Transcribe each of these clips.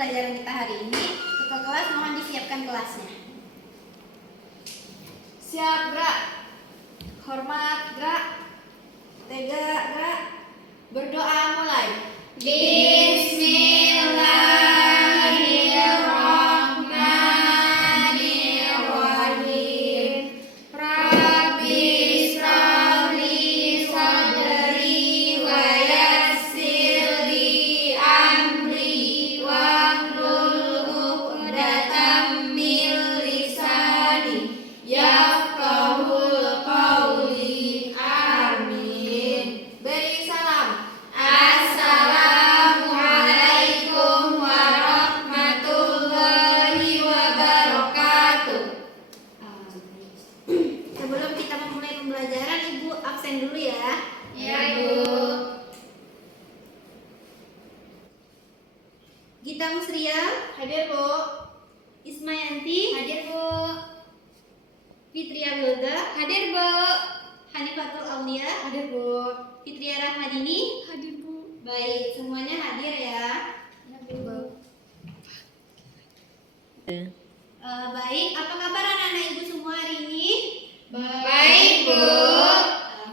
pembelajaran kita hari ini. Ketua kelas mohon disiapkan kelasnya. Siap, gerak. Hormat, gerak. Tegak, gerak. Berdoa mulai. Bismillahirrahmanirrahim. Rabbi shrahli sadri wa yassir li amri wahlul 'uqdatam min lisani yafqahul qawli. Amin. Beri salam. Assalamualaikum warahmatullahi wabarakatuh. Sebelum kita memulai pembelajaran, Ibu absen dulu ya. Ya, Bu. Gita Musria, Hadir, Bu. Ismayanti, Hadir, Bu. Fitria Wilda, Hadir, Bu. Hanifatul Aulia, Hadir, Bu. Fitria Rahmadini. Hadir, Bu. Baik, semuanya hadir ya. Ya, Bu. Baik, apa kabar anak-anak Ibu semua hari ini? Baik, Bu.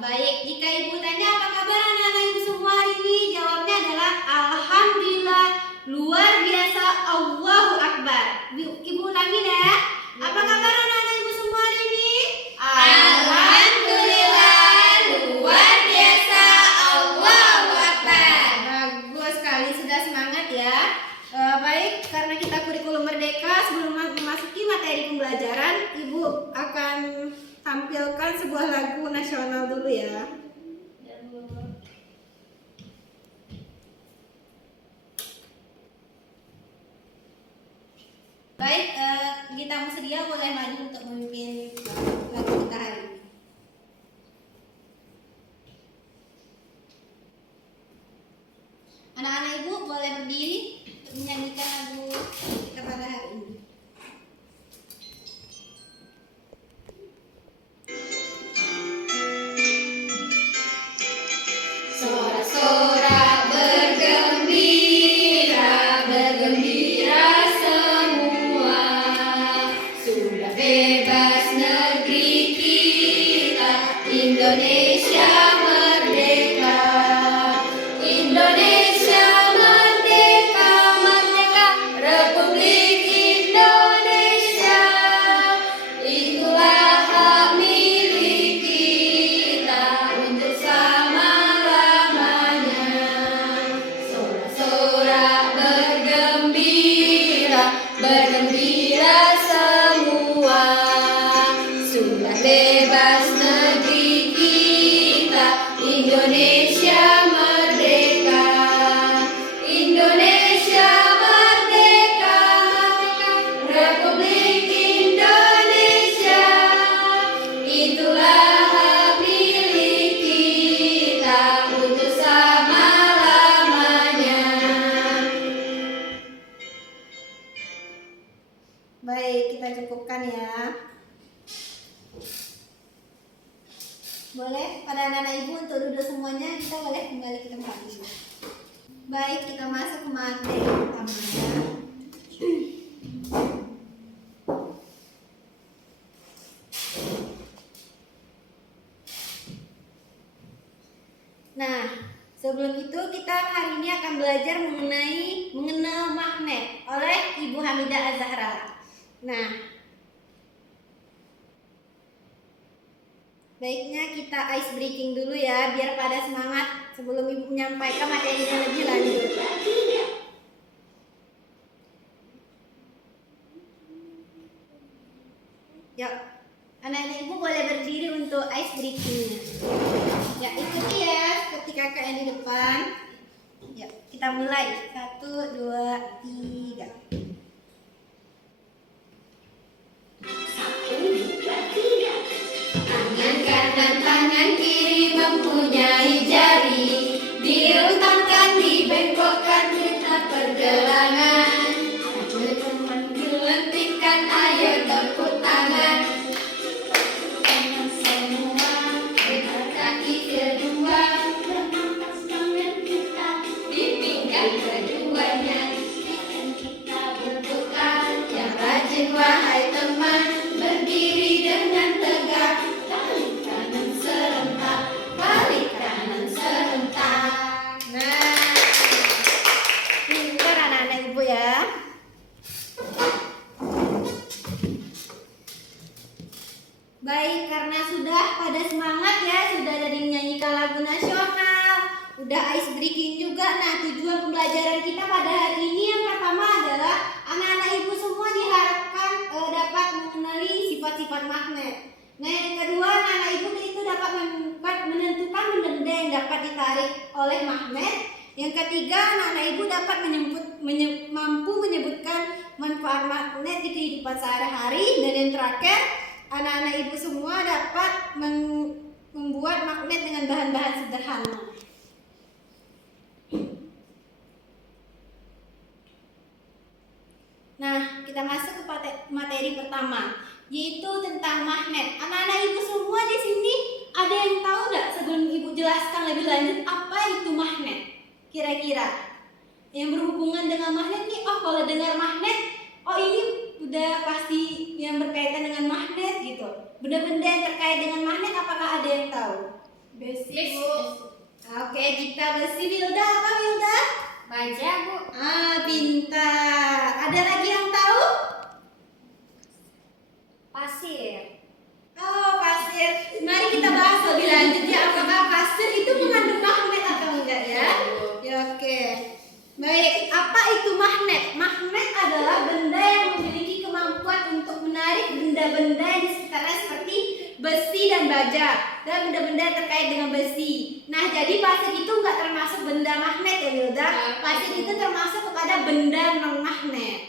Baik, jika Ibu tanya apa kabar anak-anak Ibu semua hari ini, jawabnya adalah Alhamdulillah, luar biasa, Allahu Akbar. Ibu ulangin ya. Apa kabar anak-anak Ibu semua hari ini? Alhamdulillah, luar biasa, Allahu Akbar. Bagus sekali, sudah semangat ya. Baik, karena kita kurikulum merdeka, sebelum memasuki materi pembelajaran, Ibu akan tampilkan sebuah lagu nasional dulu ya. Ya, Bu. Baik, Gita Musria boleh maju untuk memimpin lagu kita hari ini. Anak-anak Ibu boleh berdiri untuk menyanyikan lagu kita pada hari ini. Sorak-sorak bergembira, bergembira semua. Sudah bebas negeri kita, Indonesia merdeka. Indonesia merdeka, merdeka, Republik Indonesia. Itulah hak milik kita untuk selama-lamanya. Sorak-sorak bergembira, bergembira semua. Sudah bebas negeri kita, Indonesia merdeka. Indonesia merdeka, Republik Indonesia. Itulah hak milik kita untuk selama-lamanya. Baik, kita cukupkan ya. Boleh pada anak-anak Ibu untuk duduk semuanya, kita boleh kembali ke tempat dulu. Baik, kita masuk ke materi utamanya. Nah, sebelum itu kita hari ini akan belajar mengenal magnet oleh Ibu Hamidah Az-Zahra. Nah, baiknya kita ice breaking dulu ya, biar pada semangat sebelum Ibu menyampaikan materinya lebih lanjut. Yuk, anak-anak Ibu boleh berdiri untuk ice breakingnya. Ya, ikuti ya seperti kakak yang di depan. Yuk, kita mulai. 1, 2, 3. Tangan kanan, tangan kiri mempunyai jari. Diutangkan, dibengkokkan, kita pergelangan. Teman gelentikkan, ayo tepuk tangan. Semua dengan kaki kedua, bernafas tangan kita di pinggang keduanya. pelajaran kita pada hari ini yang pertama adalah anak-anak ibu semua diharapkan dapat mengenali sifat-sifat magnet. Nah, yang kedua, anak-anak ibu itu dapat menentukan benda yang dapat ditarik oleh magnet. Yang ketiga, anak-anak ibu dapat mampu menyebutkan manfaat magnet di kehidupan sehari-hari. Dan yang terakhir, anak-anak ibu semua dapat membuat magnet dengan bahan-bahan sederhana. Nah, kita masuk ke materi pertama, yaitu tentang magnet. Anak-anak ibu semua di sini ada yang tahu nggak sebelum ibu jelaskan lebih lanjut apa itu magnet? Kira-kira yang berhubungan dengan magnet nih, oh kalau dengar magnet, oh ini udah pasti yang berkaitan dengan magnet gitu. Benda-benda yang terkait dengan magnet, apakah ada yang tahu? Besi, Bu. Oke, jika besi, Wilda apa Wilda? Baja, Bu. Pintar. Ada lagi yang tahu? Pasir. Oh, pasir. Mari kita bahas lebih lanjut ya, apakah pasir itu mengandung magnet atau enggak ya? Ya, oke. Baik, apa itu magnet? Magnet adalah benda yang memiliki kemampuan untuk menarik benda-benda yang di sekitarnya seperti besi dan baja dan benda-benda terkait dengan besi. Nah, jadi pasir itu enggak termasuk benda magnet ya, Wilda. Pasir itu termasuk kepada benda non magnet.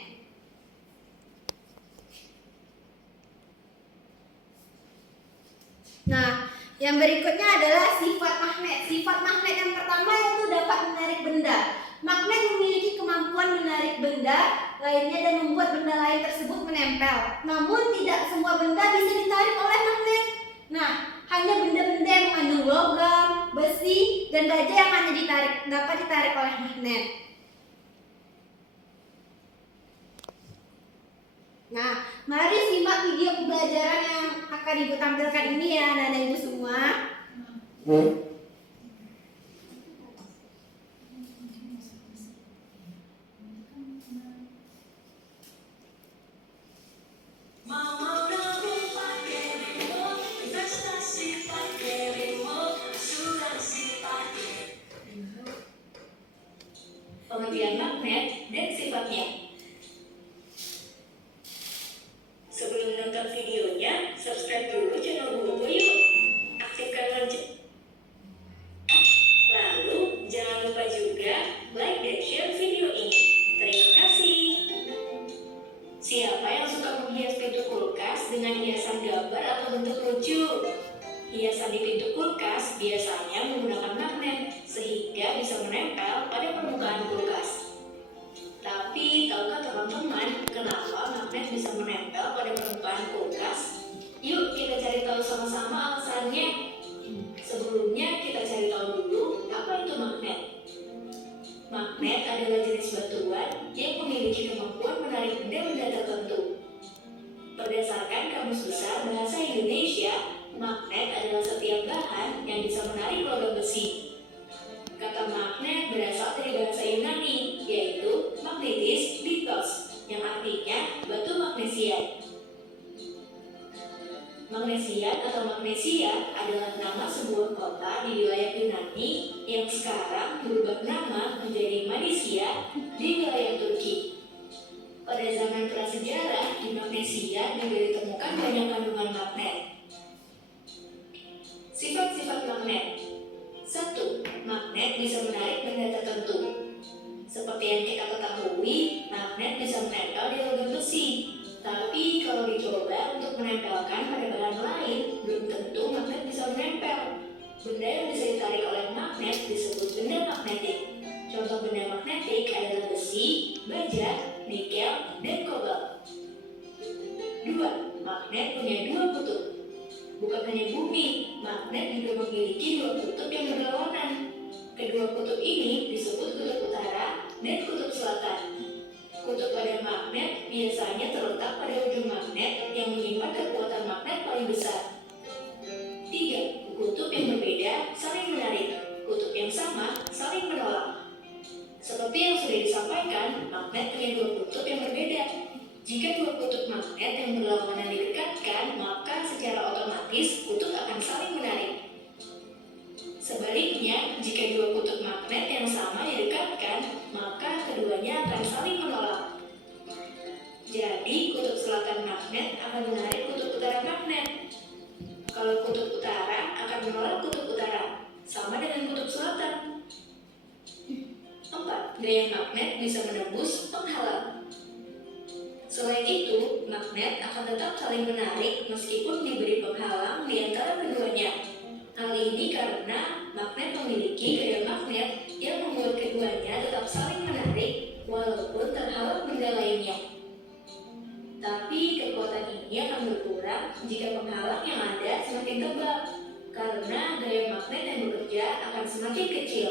Nah, yang berikutnya adalah sifat magnet. Sifat magnet yang pertama yaitu dapat menarik benda. Magnet memiliki kemampuan menarik benda lainnya dan membuat benda lain tersebut menempel. Namun tidak semua benda bisa ditarik oleh magnet. Nah, hanya benda-benda yang mengandung logam, besi, dan baja yang hanya dapat ditarik oleh magnet. Nah, mari simak video pembelajaran yang akan ibu tampilkan ini ya anak-anak ibu semua. Pengertian magnet dan sifatnya. Sebelum menonton videonya, subscribe dulu channel Buku yuk. Aktifkan lonceng. Lalu, jangan lupa juga like dan share video ini. Terima kasih. Siapa yang suka menghias pintu kulkas dengan hiasan gambar atau bentuk lucu? Hiasan di pintu kulkas biasanya menggunakan magnet sehingga bisa menempel pada permukaan kulkas. Tapi tahukah teman-teman kenapa magnet bisa menempel pada permukaan kulkas? Yuk kita cari tahu sama-sama alasannya. Sebelumnya kita cari tahu dulu apa itu magnet. Magnet adalah jenis batuan yang memiliki kemampuan menarik benda-benda tertentu. Berdasarkan Kamus Besar Bahasa Indonesia, magnet adalah setiap bahan yang bisa menarik logam besi. Kata magnet berasal dari bahasa Yunani, yaitu magnetis bitos, yang artinya batu magnesian. Magnesian atau magnesia adalah nama sebuah kota di wilayah Yunani yang sekarang berubah nama menjadi Manesia di wilayah Turki. Pada zaman prasejarah, di Magnesia juga ditemukan banyak kandungan magnet. Sifat-sifat magnet. 1. Magnet bisa menarik benda tertentu. Seperti yang kita ketahui, magnet bisa menempel di logam besi. Tapi kalau dicoba untuk menempelkan pada bahan lain, belum tentu magnet bisa menempel. Benda yang bisa ditarik oleh magnet disebut benda magnetik. Contoh benda magnetik adalah besi, baja, nikel, dan kobalt. 2. Magnet punya dua kutub. Bukan hanya bumi, magnet juga memiliki dua kutub yang berlawanan. Kedua kutub ini disebut kutub utara dan kutub selatan. Kutub pada magnet biasanya terletak pada ujung magnet yang menyimpan kekuatan magnet paling besar. 3. Kutub yang berbeda saling menarik, kutub yang sama saling menolak. Seperti yang sudah disampaikan, magnet punya dua kutub yang berbeda. Jika dua kutub magnet yang berlawanan didekatkan, maka secara otomatis kutub akan saling menarik. Sebaliknya, jika dua kutub magnet yang sama didekatkan, maka akan menarik kutub utara magnet. Kalau kutub utara akan menolak kutub utara, sama dengan kutub selatan. 4. Gaya magnet bisa menembus penghalang. Selain itu, magnet akan tetap saling menarik meskipun diberi penghalang di antara keduanya. Hal ini karena magnet memiliki gaya magnet yang membuat keduanya tetap saling menarik walaupun terhalang benda lainnya. Tapi kekuatan ini akan berkurang jika penghalang yang ada semakin tebal, karena gaya magnet yang bekerja akan semakin kecil.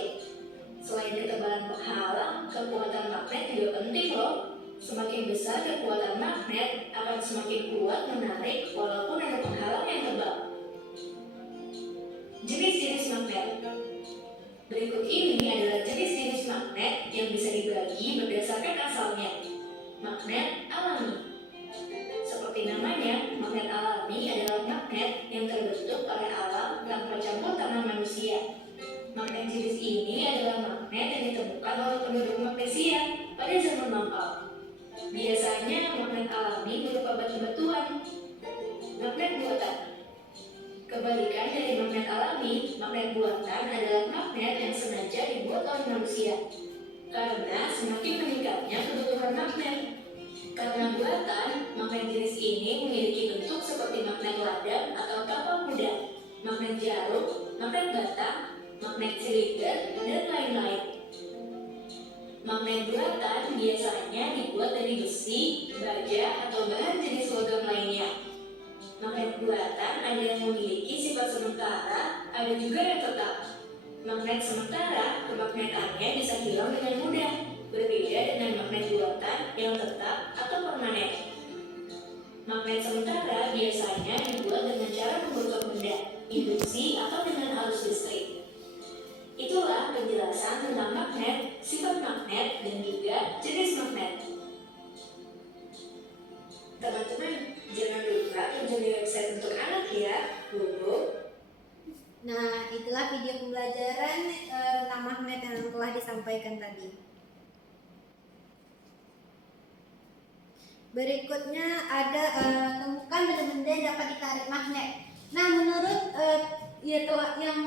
Selain ketebalan penghalang, kekuatan magnet juga penting loh. Semakin besar kekuatan magnet akan semakin kuat menarik walaupun ada penghalang yang tebal. Jenis-jenis magnet. Berikut ini adalah jenis-jenis magnet yang bisa dibagi berdasarkan asalnya. Magnet alami. Seperti namanya, magnet alami adalah magnet yang terbentuk oleh alam tanpa campur tangan manusia. Magnet jenis ini adalah magnet yang ditemukan oleh penduduk magnesia pada zaman lampau. Biasanya magnet alami berupa batu-batuan. Magnet buatan. Kebalikan dari magnet alami, magnet buatan adalah magnet yang sengaja dibuat oleh manusia. Karena semakin meningkatnya kebutuhan magnet. Karena buatan, magnet jenis ini memiliki bentuk seperti magnet ladang atau kapal kuda, magnet jarum, magnet batang, magnet silinder, dan lain-lain. Magnet buatan biasanya dibuat dari besi, baja, atau bahan jenis logam lainnya. Magnet buatan ada yang memiliki sifat sementara, ada juga yang tetap. Magnet sementara, kemagnetannya bisa hilang dengan mudah, berbeda dengan magnet buatan yang tetap atau permanen. Magnet sementara biasanya dibuat dengan cara membentuk benda, induksi, atau dengan arus listrik. Itulah penjelasan tentang magnet, sifat magnet, dan juga jenis magnet. Teman-teman, jangan lupa kunjungi website untuk anak ya, Bu. Nah, itulah video pembelajaran tentang magnet yang telah disampaikan tadi. Berikutnya ada temukan benda-benda yang dapat ditarik magnet. Nah, menurut yang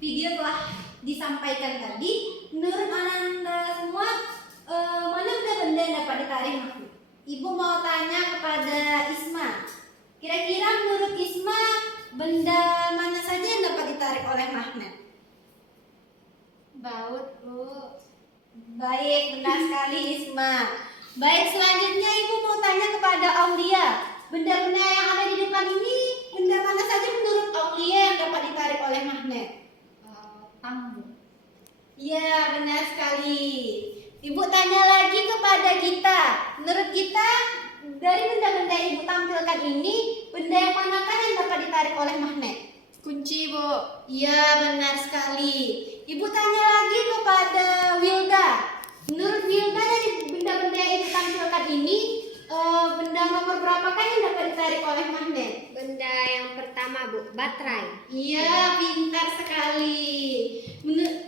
video telah disampaikan tadi, menurut Ananda semua mana benda-benda yang dapat ditarik magnet? Ibu mau tanya kepada Isma. Kira-kira menurut Isma benda mana saja yang dapat ditarik oleh magnet? Baut, Bu. Baik, benar sekali Isma. Baik, selanjutnya Ibu mau tanya kepada Aulia. Benda-benda yang ada di depan ini, benda mana saja menurut Aulia yang dapat ditarik oleh magnet? Tang, Bu. Ya, benar sekali. Ibu tanya lagi kepada Gita. Menurut Gita, dari benda-benda yang Ibu tampilkan ini, benda yang manakah yang dapat ditarik oleh magnet? Kunci, Bu. Ya, benar sekali. Ibu tanya lagi kepada Wilda. Menurut Wilda, dari benda-benda yang Ibu tampilkan ini, benda nomor berapakah yang dapat ditarik oleh magnet? Benda yang pertama, Bu, baterai. Iya, pintar sekali.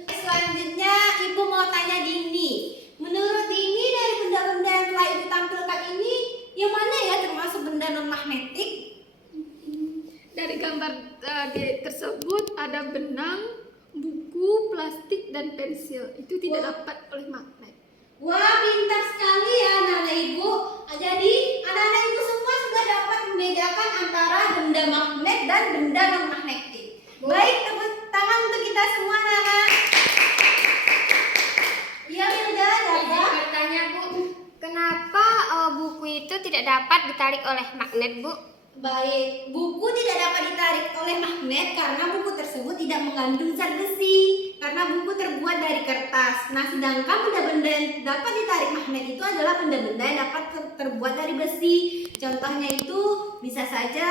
Selanjutnya, Ibu mau tanya Dini. Menurut Dini, dari benda-benda yang telah Ibu tampilkan ini, yang mana ya termasuk benda non-magnetik? Dari gambar tersebut ada benang, buku, plastik, dan pensil. Itu tidak dapat oleh magnet. Wah, pintar sekali ya anak-anak Ibu. Jadi, anak-anak Ibu semua sudah dapat membedakan antara benda magnet dan benda non-magnetik. Baik, tepuk tangan untuk kita semua, anak-anak. Iya, Wilda, Izin dapat. bertanya, Bu. Kenapa buku itu tidak dapat ditarik oleh magnet, Bu? Baik, buku tidak dapat ditarik oleh magnet karena buku tersebut tidak mengandung zat besi. Karena buku terbuat dari kertas. Nah, sedangkan benda-benda yang dapat ditarik magnet itu adalah benda-benda yang dapat terbuat dari besi. Contohnya itu bisa saja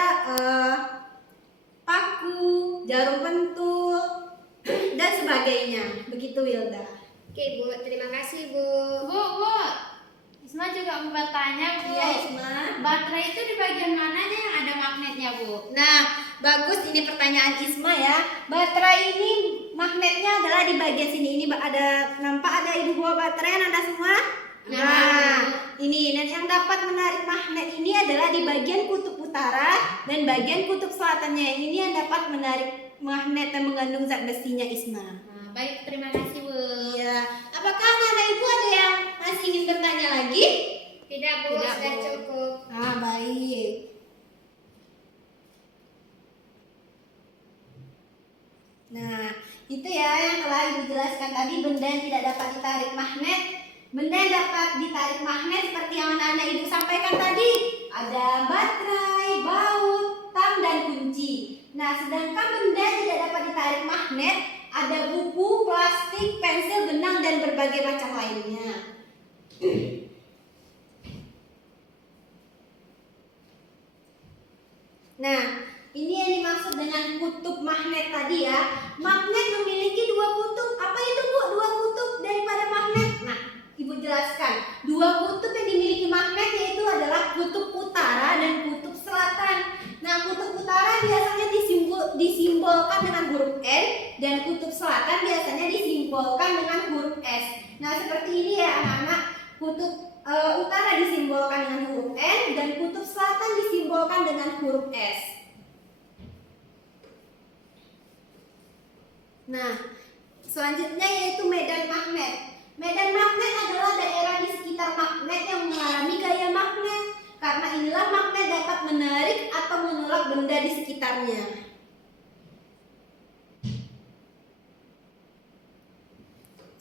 paku, jarum pentul, dan sebagainya. Begitu, Wilda. Oke, Bu. Terima kasih, Bu. Bu, Isma juga mau bertanya, Bu. Iya, Isma. Baterai itu di bagian mananya yang ada magnetnya, Bu? Nah, bagus ini pertanyaan Isma ya. Baterai ini magnetnya adalah di bagian sini. Ini ada, nampak ada ibu bawa baterai Anda semua? Nah, ini dan yang dapat menarik magnet ini adalah di bagian kutub utara dan bagian kutub selatannya. Ini yang dapat menarik magnet yang mengandung zat besinya, Isma. Nah, baik, terima kasih Bu. Iya. Apakah anak ibu ada yang masih ingin bertanya lagi? Tidak Bu, Tidak, sudah Bu. cukup. Ah, baik. Nah, itu ya yang telah ibu jelaskan tadi, benda yang tidak dapat ditarik magnet. Benda yang dapat ditarik magnet seperti yang anak-anak ibu sampaikan tadi, ada baterai, baut, tang, dan kunci. Nah, sedangkan benda yang tidak dapat ditarik magnet ada buku, plastik, pensil, benang, dan berbagai macam lainnya. Nah, ini yang dimaksud dengan kutub magnet tadi ya. Magnet memiliki dua kutub. Apa itu Bu? Dua kutub daripada magnet. Nah, Ibu jelaskan. Dua kutub yang dimiliki magnet yaitu adalah kutub utara dan kutub selatan. Nah, kutub utara biasanya disimbolkan dengan huruf N dan kutub selatan biasanya disimbolkan dengan huruf S. Nah, seperti ini ya anak-anak. Kutub utara disimbolkan dengan huruf N dan kutub selatan disimbolkan dengan huruf S. Nah, selanjutnya yaitu medan magnet. Medan magnet adalah daerah di sekitar magnet yang mengalami gaya magnet. Karena inilah magnet dapat menarik atau menolak benda di sekitarnya.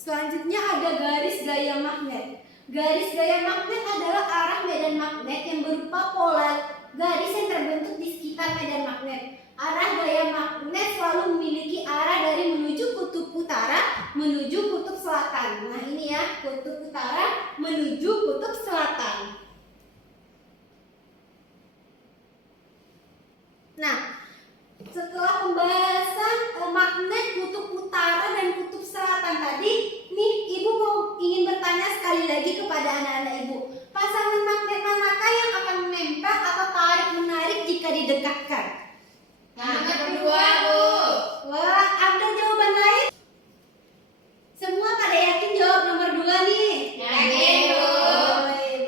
Selanjutnya ada garis gaya magnet. Garis gaya magnet adalah arah medan magnet yang berupa pola garis yang terbentuk di sekitar medan magnet. Arah gaya magnet selalu memiliki arah dari menuju kutub utara menuju kutub selatan. Nah, ini ya, kutub utara menuju kutub selatan. Nah, setelah pembahasan magnet kutub utara dan kutub selatan tadi, nih Ibu ingin bertanya sekali lagi kepada anak-anak Ibu. Pasangan magnet manakah yang akan menempel atau tarik menarik jika didekatkan? Nah, kedua Bu. Wah, ada jawaban lain? Semua pada yakin jawab nomor 2 nih? Yakin, Bu.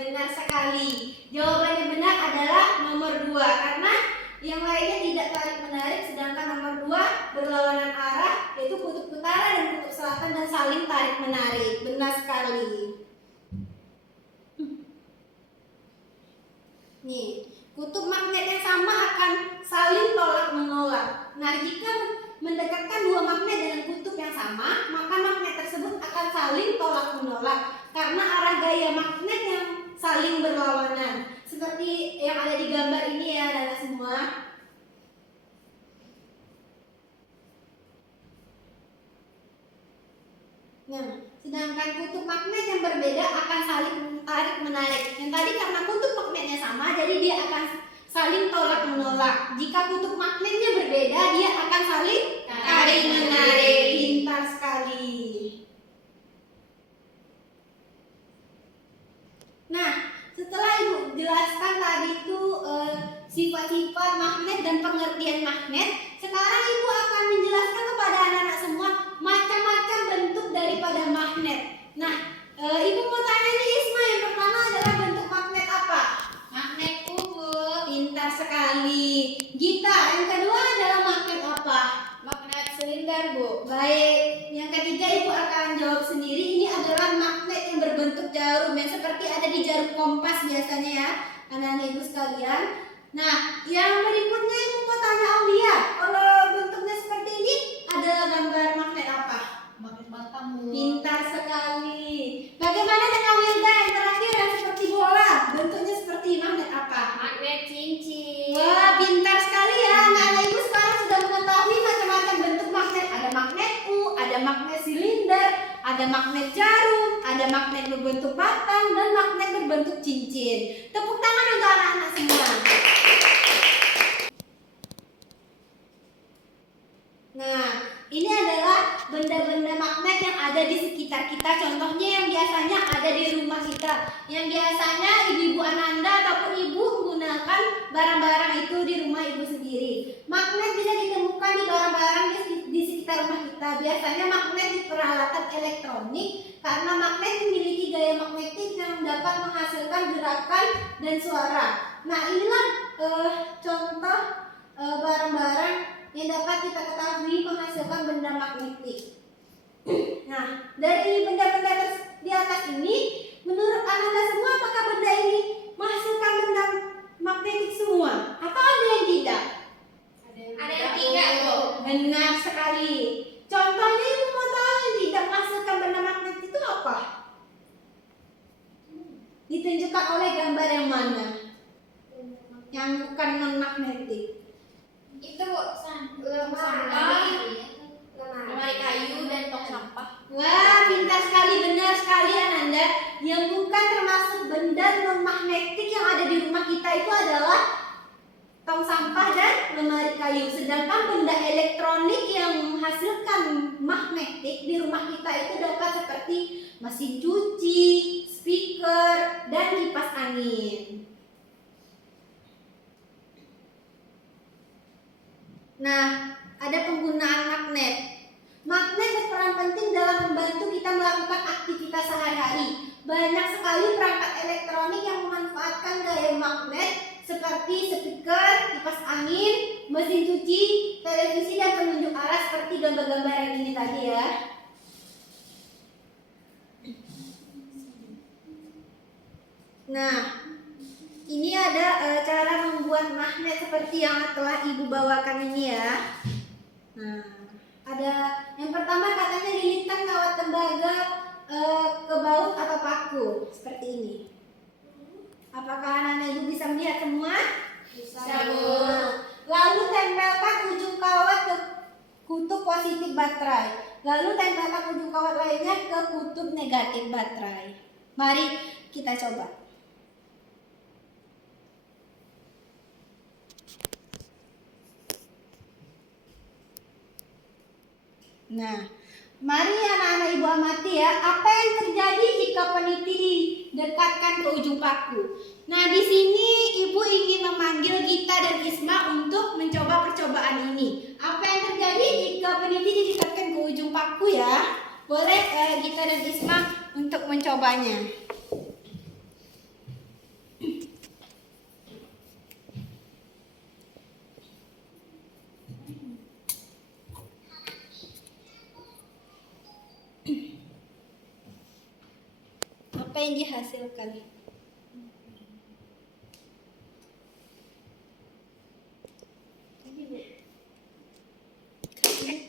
Benar sekali. Jawaban yang benar adalah nomor 2 karena yang lainnya tidak tarik menarik, sedangkan nomor 2 berlawanan arah yaitu kutub utara dan kutub selatan dan saling tarik menarik. Benar sekali. Nih, kutub magnet yang sama akan saling tolak menolak. Nah, jika mendekatkan dua magnet dengan kutub yang sama, maka magnet tersebut akan saling tolak menolak karena arah gaya magnet yang saling berlawanan. Seperti yang ada di gambar ini ya, anak-anak semua. Nah, sedangkan kutub magnet yang berbeda akan saling tarik menarik. Yang tadi karena kutub magnetnya sama, jadi dia akan saling tolak menolak. Jika kutub magnetnya berbeda, dia akan saling tarik menarik. Pintar sekali. Nah, setelah Ibu jelaskan tadi itu sifat-sifat magnet dan pengertian magnet, sekarang Ibu akan menjelaskan kepada anak-anak semua macam-macam bentuk daripada magnet. Nah, Ibu mau tanya nih Isma, yang pertama adalah bentuk magnet apa? Magnet kubu. Pintar sekali. Gita, yang kedua adalah magnet apa? Magnet silinder Bu. Baik, yang ketiga Ibu akan jawab sendiri. Ini adalah magnet yang berbentuk jarum yang seperti ada di jarum kompas biasanya ya, anak-anak Ibu sekalian. Nah, yang berikutnya Ibu mau tanya Aulia. Kalau bentuknya seperti ini, adalah gambar magnet apa? Magnet batang Bu. Pintar sekali. Bagaimana dengan Wilda yang terakhir yang seperti bola? Bentuknya seperti magnet apa? Magnet cincin. Wah, pintar sekali ya. Anak-anak Ibu sekarang sudah mengetahui macam-macam bentuk magnet. Ada magnet U, ada magnet silinder, ada magnet jarum, ada magnet berbentuk batang, dan magnet berbentuk cincin. Tepuk tangan untuk anak-anak semua. Nah, ini adalah benda-benda magnet yang ada di sekitar kita. Contohnya yang biasanya ada di rumah kita. Yang biasanya ibu-ibu Ananda ataupun ibu menggunakan barang-barang itu di rumah ibu sendiri. Magnet bisa ditemukan di barang-barang di sekitar rumah kita. Biasanya magnet di peralatan elektronik karena magnet memiliki gaya magnetik yang dapat menghasilkan gerakan dan suara. Nah, inilah contoh barang-barang yang dapat kita ketahui menghasilkan benda magnetik. Nah, dari benda-benda di atas ini, menurut Anda semua apakah benda ini menghasilkan benda magnetik semua? Atau ada yang tidak? Ada yang tidak, Bu. Benar sekali. Contohnya Ibu mau tahu yang tidak menghasilkan benda magnetik itu apa? Ditunjukkan oleh gambar yang mana? Yang bukan non-magnetik. Itu, Bu, Lemari kayu dan tong sampah. Wah, pintar sekali, benar sekali Ananda. Yang bukan termasuk benda non-magnetik yang ada di rumah kita itu adalah tong sampah dan lemari kayu. Sedangkan benda elektronik yang menghasilkan magnetik di rumah kita itu dapat seperti mesin cuci, speaker, dan kipas angin. Nah, ada penggunaan magnet. Magnet berperan penting dalam membantu kita melakukan aktivitas sehari-hari. Banyak sekali perangkat elektronik yang memanfaatkan gaya magnet seperti speaker, kipas angin, mesin cuci, televisi, dan penunjuk arah seperti gambar-gambar yang ini tadi ya. Nah, ini ada cara membuat magnet seperti yang telah Ibu bawakan ini ya. Nah, ada yang pertama katanya lilitkan kawat tembaga ke baut atau paku seperti ini. Apakah anak-anak Ibu bisa melihat semua? Bisa, Bu. Lalu tempelkan ujung kawat ke kutub positif baterai. Lalu tempelkan ujung kawat lainnya ke kutub negatif baterai. Mari kita coba. Nah, mari anak-anak Ibu amati ya, apa yang terjadi jika peniti didekatkan ke ujung paku. Nah, di sini Ibu ingin memanggil Gita dan Isma untuk mencoba percobaan ini. Apa yang terjadi jika peniti didekatkan ke ujung paku ya? Boleh Gita dan Isma untuk mencobanya. Apa yang dihasilkan?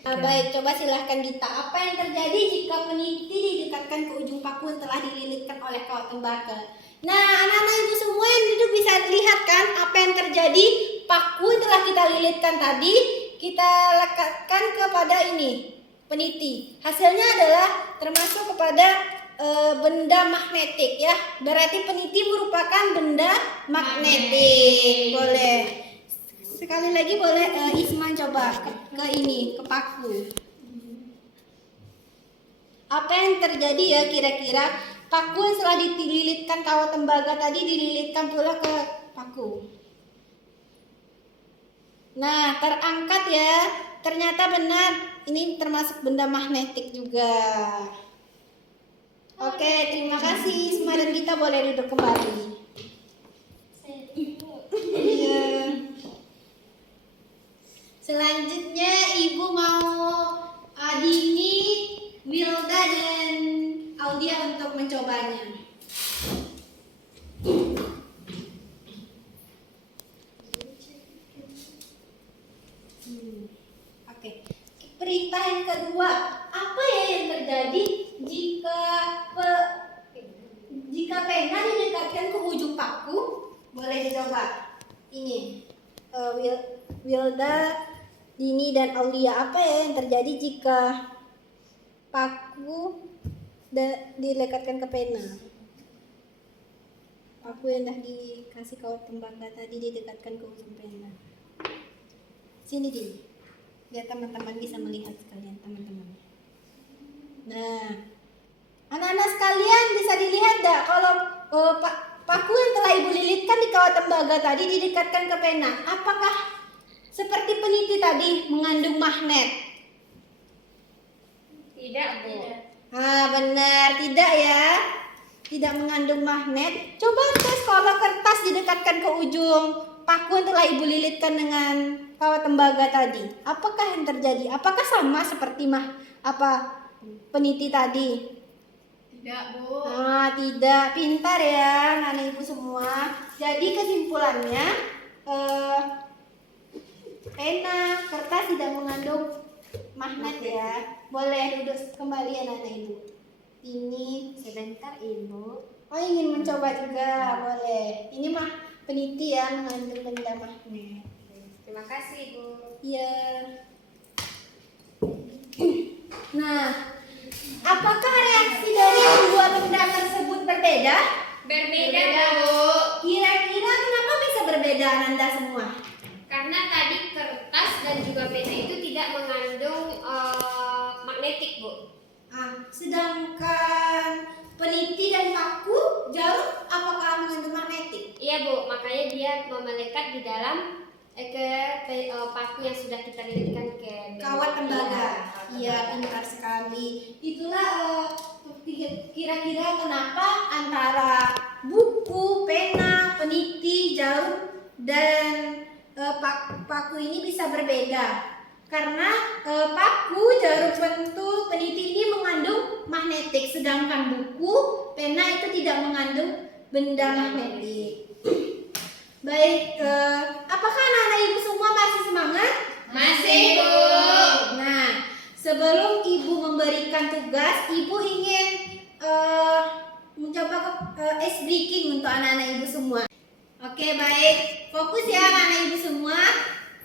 Baik, coba silahkan Gita. Apa yang terjadi jika peniti didekatkan ke ujung paku yang telah dililitkan oleh kawat tembaga? Nah, anak-anak Ibu semua yang duduk bisa lihat kan apa yang terjadi? Paku yang telah kita lilitkan tadi, kita lekatkan kepada ini, peniti. Hasilnya adalah termasuk kepada benda magnetik ya. Berarti peniti merupakan benda magnetik. Boleh. Sekali lagi boleh Isman coba ke ini, ke paku. Apa yang terjadi ya kira-kira? Paku yang setelah dililitkan kawat tembaga tadi dililitkan pula ke paku. Nah, terangkat ya. Ternyata benar, ini termasuk benda magnetik juga. Oke, terima kasih. Isma dan kita boleh duduk kembali. Iya. Selanjutnya Ibu mau Adini, Wilda, dan Audia untuk mencobanya. Oke. Perintah yang kedua, apa ya yang terjadi jika pena didekatkan ke ujung paku? Boleh dicoba. Ini Wilda, Dini, dan Aulia. Apa ya yang terjadi jika paku dilekatkan ke pena? Paku yang dah dikasih kawat tembaga tadi didekatkan ke ujung pena. Sini Dini, biar teman-teman bisa melihat sekalian teman-teman. Nah, anak-anak sekalian bisa dilihat dah kalau paku yang telah Ibu lilitkan di kawat tembaga tadi didekatkan ke pena. Apakah seperti peniti tadi mengandung magnet? Tidak, Bu. Ah, benar, tidak ya. tidak mengandung magnet. Coba tes kalau kertas didekatkan ke ujung paku yang telah Ibu lilitkan dengan kawat tembaga tadi. Apakah yang terjadi? Apakah sama seperti peniti tadi? Tidak, Bu. Nah, tidak. Pintar ya anak ibu semua. Jadi kesimpulannya pena, kertas tidak mengandung magnet ya. Boleh duduk kembali anak ibu. Ini Sebentar Ibu. oh ingin mencoba juga boleh. Ini mah peniti ya mengandung benda magnet. Terima kasih Ibu. Iya. Nah, apakah reaksi dari kedua benda tersebut berbeda? Berbeda Bu. Kira-kira kenapa bisa berbeda Ananda semua? Karena tadi kertas dan juga pena itu tidak mengandung magnetik Bu. Sedangkan peniti dan paku, jarum, apakah mengandung magnetik? Iya Bu, makanya dia melekat di dalam paku yang sudah kita lilitkan ke Kawat tembaga. Iya, pintar sekali. Itulah kira-kira kenapa antara buku, pena, peniti, jarum, dan paku ini bisa berbeda. Karena paku, jarum pentul, peniti ini mengandung magnetik, sedangkan buku, pena itu tidak mengandung benda magnetik. Baik, apakah anak-anak ibu semua masih semangat? Masih Bu. Nah, sebelum ibu memberikan tugas, ibu ingin mencoba ice breaking untuk anak-anak ibu semua. Oke, baik. Fokus ya anak-anak ibu semua.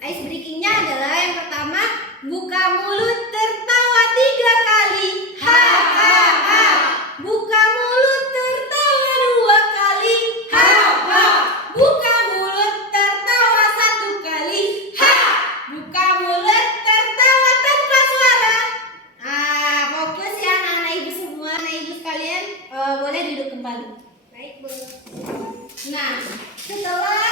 Ice breakingnya adalah yang pertama, buka mulut tertawa 3 kali. Ha ha ha. Buka mulut tertawa 2 kali. Ha ha. Buka mulut tertawa 1 kali. Ha. Buka mulut tertawa tanpa suara. Fokus ya anak-anak ibu semua. Anak ibu sekalian boleh duduk kembali. Baik Bu. Nah, setelah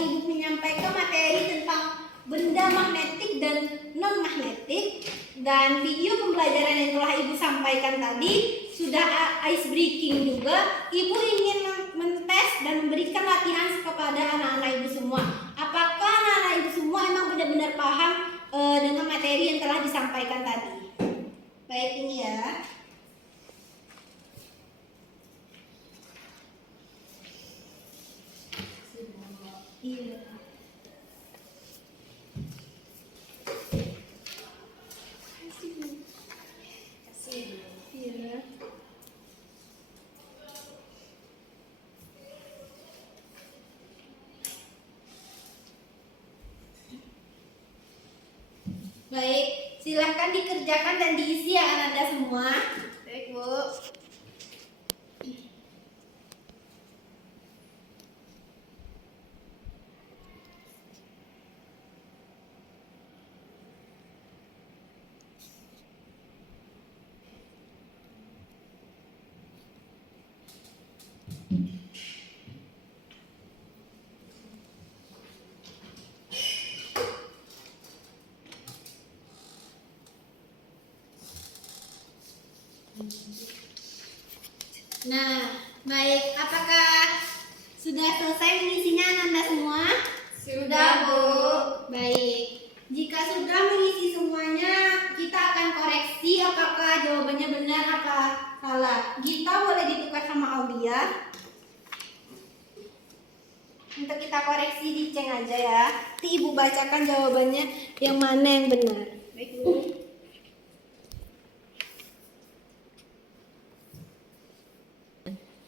ibu menyampaikan materi tentang benda magnetik dan non magnetik dan video pembelajaran yang telah ibu sampaikan tadi sudah ice breaking juga, ibu ingin mentes dan memberikan latihan kepada anak-anak ibu semua. Apakah anak-anak ibu semua emang benar-benar paham dengan materi yang telah disampaikan tadi? Baik, ini ya. Iya. Iya. Baik, silahkan dikerjakan dan diisi ya Ananda semua. Baik Bu. Nah, baik, apakah sudah selesai mengisinya Ananda semua? Sudah, Bu. Baik, jika sudah mengisi semuanya, kita akan koreksi apakah jawabannya benar atau salah. Gita boleh ditukar sama Aulia. Untuk kita koreksi diceng aja ya. Nanti ibu bacakan jawabannya yang mana yang benar. Baik Bu.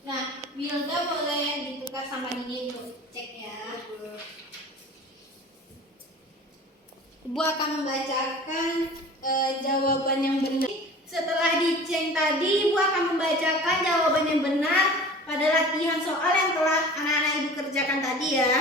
Nah, Wilda boleh ditukar sama Dini untuk cek ya. Ibu akan membacakan jawaban yang benar. Setelah diceng tadi, Ibu akan membacakan jawaban yang benar pada latihan soal yang telah anak-anak Ibu kerjakan tadi ya.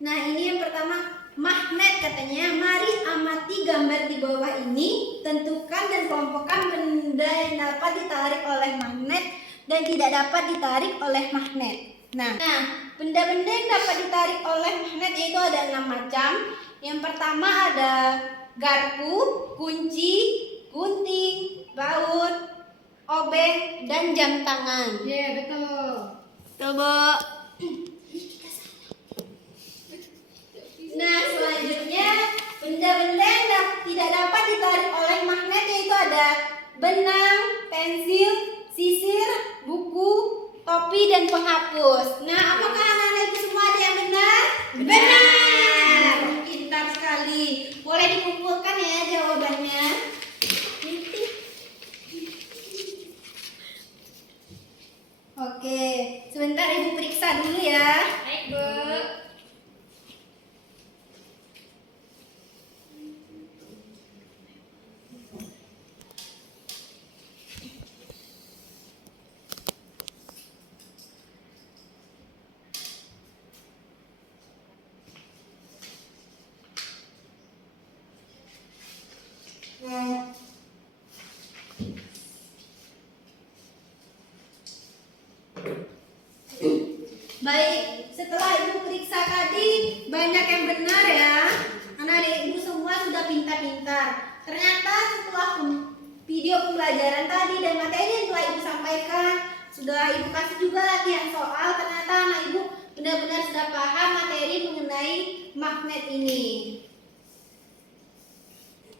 Nah, ini yang pertama, magnet katanya. Mari amati gambar di bawah ini. Tentukan dan kelompokkan benda yang dapat ditarik oleh magnet dan tidak dapat ditarik oleh magnet. Nah, benda-benda yang dapat ditarik oleh magnet itu ada 6 macam. Yang pertama ada garpu, kunci, gunting, baut, obeng, dan jam tangan. Iya, betul. Coba. Nah, selanjutnya benda-benda yang tidak dapat ditarik oleh magnet yaitu ada benang, pensil, sisir, buku, topi, dan penghapus. Nah, apakah anak-anak itu semua ada yang benar? Benar. Pintar sekali. Boleh dikumpulkan ya jawabannya. Oke, sebentar Ibu periksa dulu ya. Baik, Bu. Baik, setelah Ibu periksa tadi banyak yang benar ya. Anak-anak Ibu semua sudah pintar-pintar. Ternyata setelah video pembelajaran tadi dan materi yang telah Ibu sampaikan, sudah Ibu kasih juga latihan soal, ternyata anak Ibu benar-benar sudah paham materi mengenai magnet ini.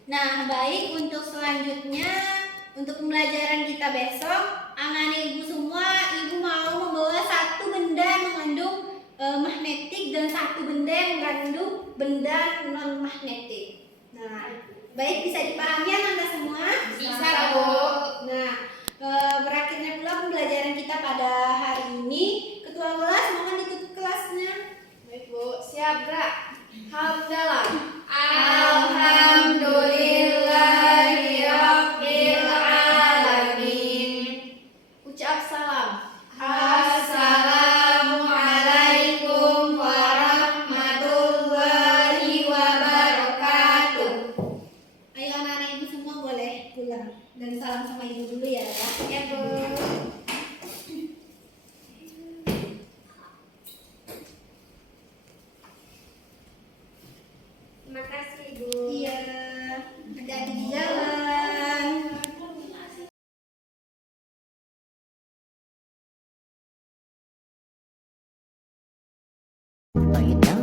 Nah, baik, untuk selanjutnya, untuk pembelajaran kita besok, anak-anak Ibu semua, Ibu mau membawa satu benda yang mengandung magnetik dan satu benda yang mengandung benda non magnetik. Nah, baik, bisa dipahami anak-anak semua? Bisa, Bu. Nah, berakhirnya pula pembelajaran kita pada hari ini. Ketua kelas, mohon ditutup kelasnya. Baik, Bu. Siap, Bra. Hamdalah. Alhamdulillahirabbil alamin. Ucap salam. Assalamualaikum warahmatullahi wabarakatuh. Ayo anak-anak Ibu semua boleh pulang dan salam sama Ibu dulu ya. Ya, Bu. Terima kasih, Bu. Iya, hati-hati di jalan. Lay it down.